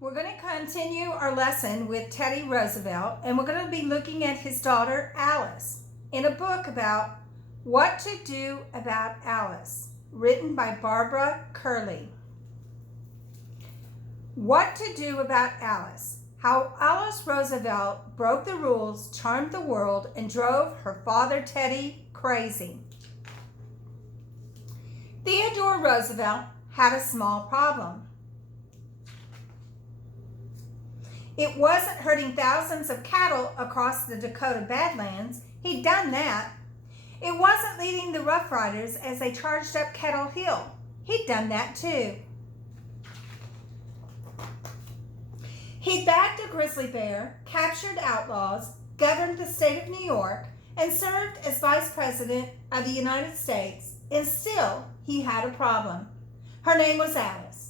We're going to continue our lesson with Teddy Roosevelt, and we're going to be looking at his daughter Alice in a book about What to Do About Alice, written by Barbara Curley. What to Do About Alice. How Alice Roosevelt broke the rules, charmed the world, and drove her father Teddy crazy. Theodore Roosevelt had a small problem. It wasn't herding thousands of cattle across the Dakota Badlands. He'd done that. It wasn't leading the Rough Riders as they charged up Kettle Hill. He'd done that too. He'd bagged a grizzly bear, captured outlaws, governed the state of New York, and served as Vice President of the United States, and still he had a problem. Her name was Alice.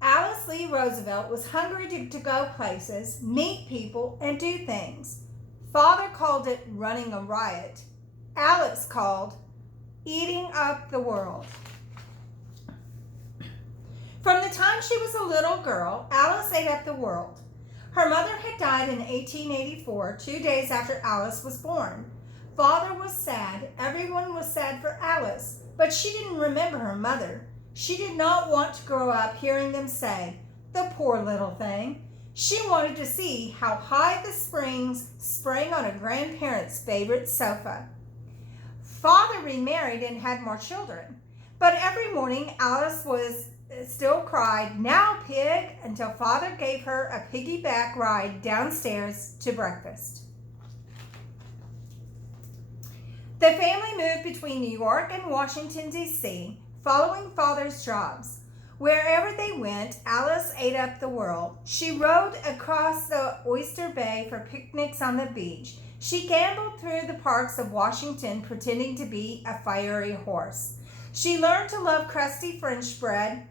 Alice Lee Roosevelt was hungry to go places, meet people, and do things. Father called it running a riot. Alice called eating up the world. From the time she was a little girl, Alice ate up the world. Her mother had died in 1884, 2 days after Alice was born. Father was sad. Everyone was sad for Alice, but she didn't remember her mother. She did not want to grow up hearing them say, "The poor little thing." She wanted to see how high the springs sprang on a grandparent's favorite sofa. Father remarried and had more children, but every morning Alice still cried, "Now, pig," until Father gave her a piggyback ride downstairs to breakfast. The family moved between New York and Washington, D.C., following Father's jobs. Wherever they went, Alice ate up the world. She rode across the Oyster Bay for picnics on the beach. She gambled through the parks of Washington pretending to be a fiery horse. She learned to love crusty French bread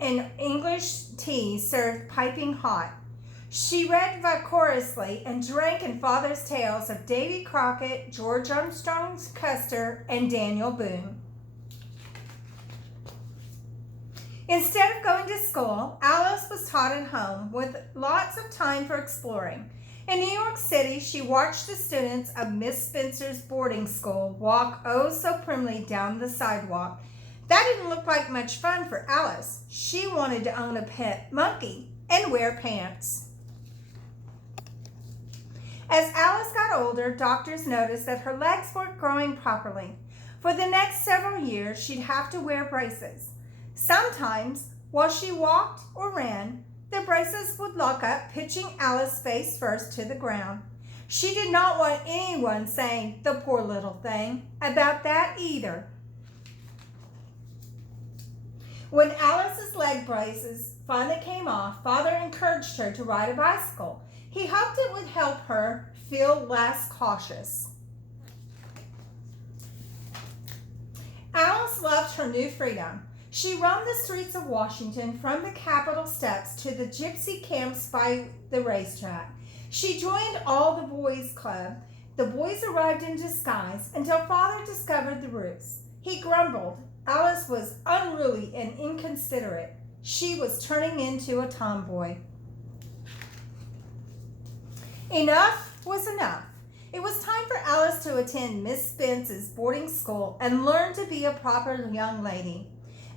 and English tea served piping hot. She read vociferously and drank in Father's tales of Davy Crockett, George Armstrong Custer, and Daniel Boone. Instead of going to school, Alice was taught at home with lots of time for exploring. In New York City, she watched the students of Miss Spencer's boarding school walk oh so primly down the sidewalk. That didn't look like much fun for Alice. She wanted to own a pet monkey and wear pants. As Alice got older, doctors noticed that her legs weren't growing properly. For the next several years, she'd have to wear braces. Sometimes, while she walked or ran, the braces would lock up, pitching Alice face first to the ground. She did not want anyone saying, "The poor little thing," about that either. When Alice's leg braces finally came off, Father encouraged her to ride a bicycle. He hoped it would help her feel less cautious. Alice loved her new freedom. She roamed the streets of Washington from the Capitol steps to the gypsy camps by the racetrack. She joined all the boys' club. The boys arrived in disguise until Father discovered the ruse. He grumbled. Alice was unruly and inconsiderate. She was turning into a tomboy. Enough was enough. It was time for Alice to attend Miss Spence's boarding school and learn to be a proper young lady.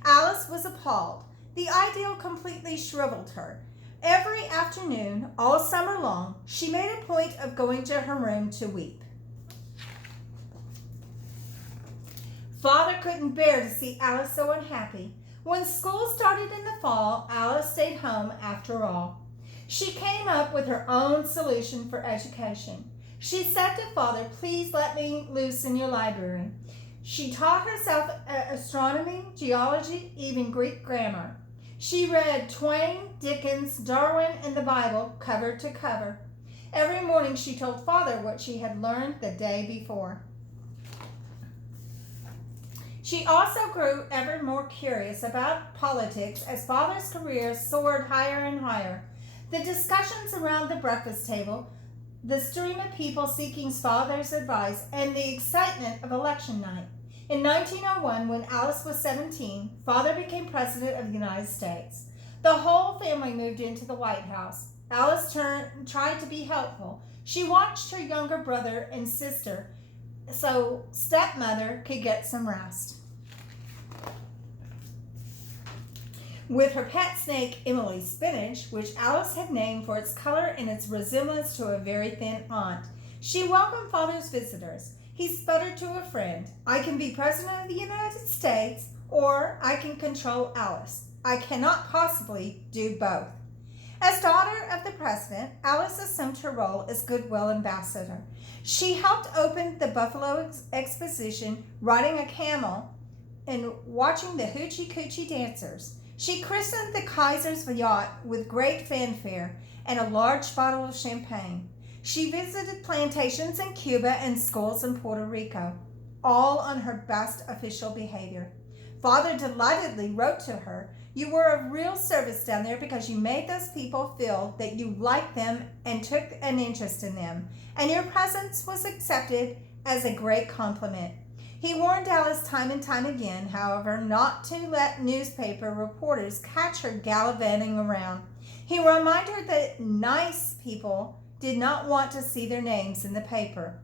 Alice was appalled. The ideal completely shriveled her. Every afternoon, all summer long, she made a point of going to her room to weep. Father couldn't bear to see Alice so unhappy. When school started in the fall, Alice stayed home after all. She came up with her own solution for education. She said to Father, "Please let me loose in your library." She taught herself astronomy, geology, even Greek grammar. She read Twain, Dickens, Darwin, and the Bible cover to cover. Every morning she told Father what she had learned the day before. She also grew ever more curious about politics as Father's career soared higher and higher. The discussions around the breakfast table, the stream of people seeking Father's advice, and the excitement of election night. In 1901, when Alice was 17, Father became President of the United States. The whole family moved into the White House. Alice tried to be helpful. She watched her younger brother and sister so stepmother could get some rest. With her pet snake, Emily Spinach, which Alice had named for its color and its resemblance to a very thin aunt, she welcomed Father's visitors. He sputtered to a friend, "I can be President of the United States, or I can control Alice. I cannot possibly do both." As daughter of the president, Alice assumed her role as goodwill ambassador. She helped open the Buffalo Exposition, riding a camel and watching the hoochie coochie dancers. She christened the Kaiser's yacht with great fanfare and a large bottle of champagne. She visited plantations in Cuba and schools in Puerto Rico, all on her best official behavior. Father delightedly wrote to her, "You were of real service down there because you made those people feel that you liked them and took an interest in them, and your presence was accepted as a great compliment." He warned Alice time and time again, however, not to let newspaper reporters catch her gallivanting around. He reminded her that nice people did not want to see their names in the paper.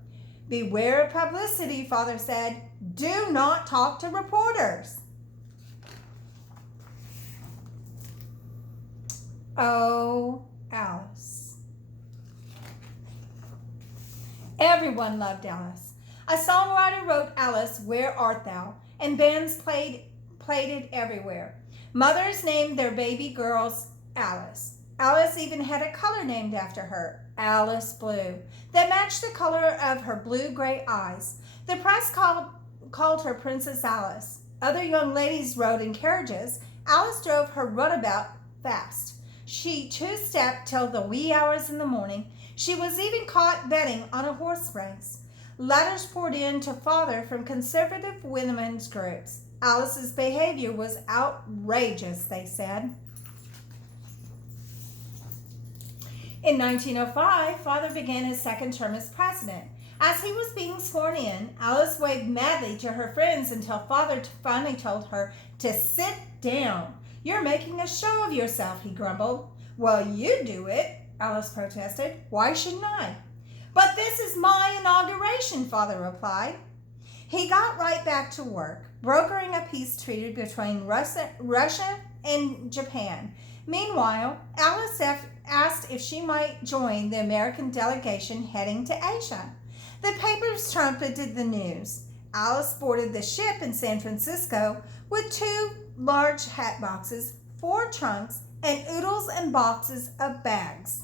"Beware of publicity," Father said. "Do not talk to reporters." Oh, Alice. Everyone loved Alice. A songwriter wrote Alice, "Where Art Thou?" and bands played it everywhere. Mothers named their baby girls Alice. Alice even had a color named after her, Alice Blue, that matched the color of her blue-gray eyes. The press called her Princess Alice. Other young ladies rode in carriages. Alice drove her runabout fast. She two-stepped till the wee hours in the morning. She was even caught betting on a horse race. Letters poured in to Father from conservative women's groups. Alice's behavior was outrageous, they said. In 1905, Father began his second term as president. As he was being sworn in, Alice waved madly to her friends until Father finally told her to sit down. "You're making a show of yourself," he grumbled. "Well, you do it," Alice protested. "Why shouldn't I?" "But this is my inauguration," Father replied. He got right back to work, brokering a peace treaty between Russia and Japan. Meanwhile, Alice asked if she might join the American delegation heading to Asia. The papers trumpeted the news. Alice boarded the ship in San Francisco with 2 large hat boxes, 4 trunks, and oodles and boxes of bags.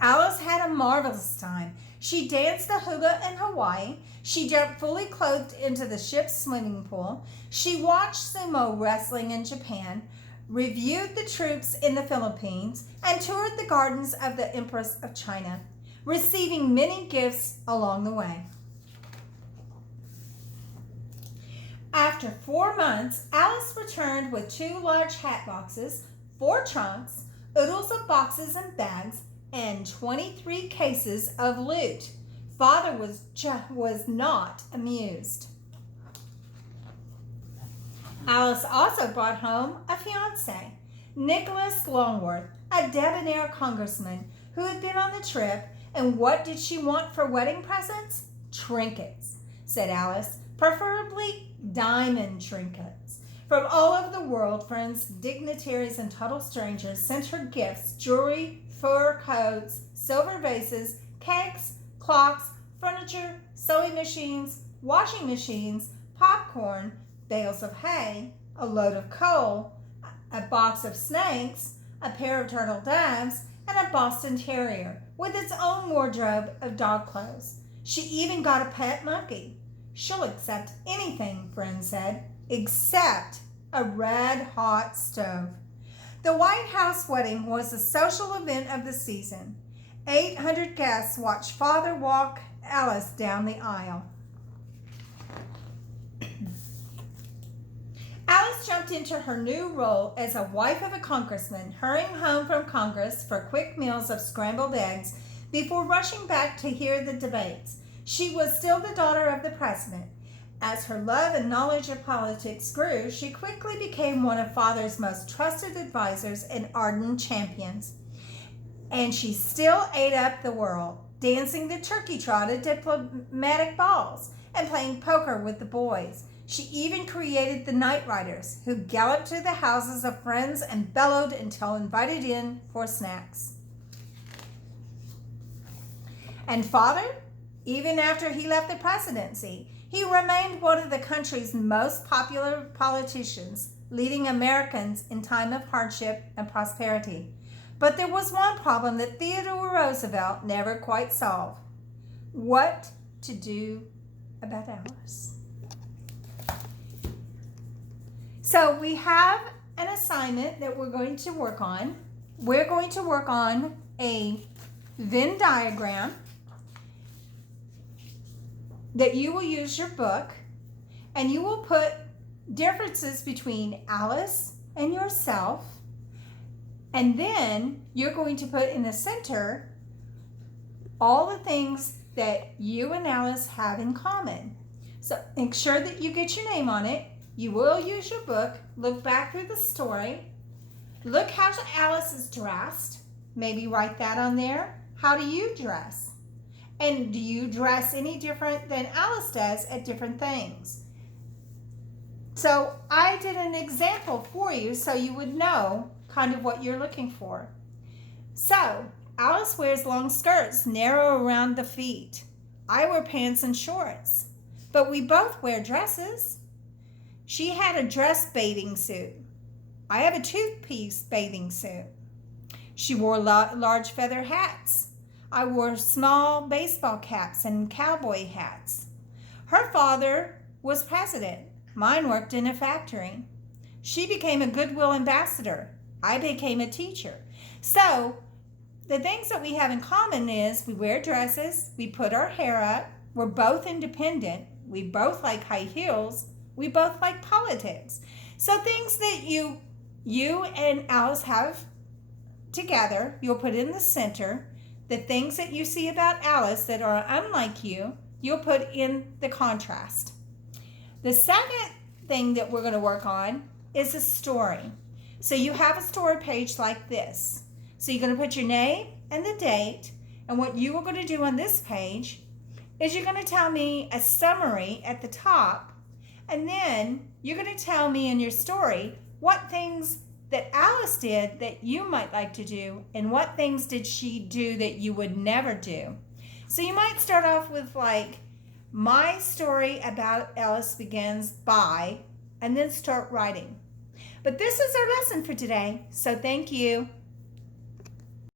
Alice had a marvelous time. She danced the hula in Hawaii. She jumped fully clothed into the ship's swimming pool. She watched sumo wrestling in Japan, reviewed the troops in the Philippines, and toured the gardens of the Empress of China, receiving many gifts along the way. After 4 months, Alice returned with 2 large hat boxes, 4 trunks, oodles of boxes and bags, and 23 cases of loot. Father was not amused. Alice also brought home a fiancé, Nicholas Longworth, a debonair congressman who had been on the trip. And what did she want for wedding presents? "Trinkets," said Alice, "preferably diamond trinkets." From all over the world, friends, dignitaries, and total strangers sent her gifts: jewelry, fur coats, silver vases, cakes, clocks, furniture, sewing machines, washing machines, popcorn, bales of hay, a load of coal, a box of snakes, a pair of turtle doves, and a Boston Terrier with its own wardrobe of dog clothes. She even got a pet monkey. "She'll accept anything," friends said, "except a red-hot stove." The White House wedding was the social event of the season. 800 guests watched Father walk Alice down the aisle. Alice jumped into her new role as a wife of a congressman, hurrying home from Congress for quick meals of scrambled eggs before rushing back to hear the debates. She was still the daughter of the president. As her love and knowledge of politics grew, she quickly became one of Father's most trusted advisors and ardent champions. And she still ate up the world, dancing the turkey trot at diplomatic balls and playing poker with the boys. She even created the night riders, who galloped to the houses of friends and bellowed until invited in for snacks. And Father, even after he left the presidency, he remained one of the country's most popular politicians, leading Americans in time of hardship and prosperity. But there was one problem that Theodore Roosevelt never quite solved: what to do about Alice. So we have an assignment that we're going to work on. We're going to work on a Venn diagram that you will use your book, and you will put differences between Alice and yourself, and then you're going to put in the center all the things that you and Alice have in common. So make sure that you get your name on it. You will use your book. Look back through the story. Look how Alice is dressed. Maybe write that on there. How do you dress? And do you dress any different than Alice does at different things? So I did an example for you so you would know kind of what you're looking for. So Alice wears long skirts, narrow around the feet. I wear pants and shorts, but we both wear dresses. She had a dress bathing suit. I have a two-piece bathing suit. She wore large feather hats. I wore small baseball caps and cowboy hats. Her father was president. Mine worked in a factory. She became a goodwill ambassador. I became a teacher. So the things that we have in common is we wear dresses, we put our hair up, we're both independent, we both like high heels, we both like politics. So things that you and Alice have together, you'll put in the center. The things that you see about Alice that are unlike you, you'll put in the contrast. The second thing that we're going to work on is a story. So you have a story page like this. So you're going to put your name and the date, and what you are going to do on this page is you're going to tell me a summary at the top, and then you're going to tell me in your story what things that Alice did that you might like to do, and what things did she do that you would never do. So you might start off with like, my story about Alice begins by, and then start writing. But this is our lesson for today, so thank you.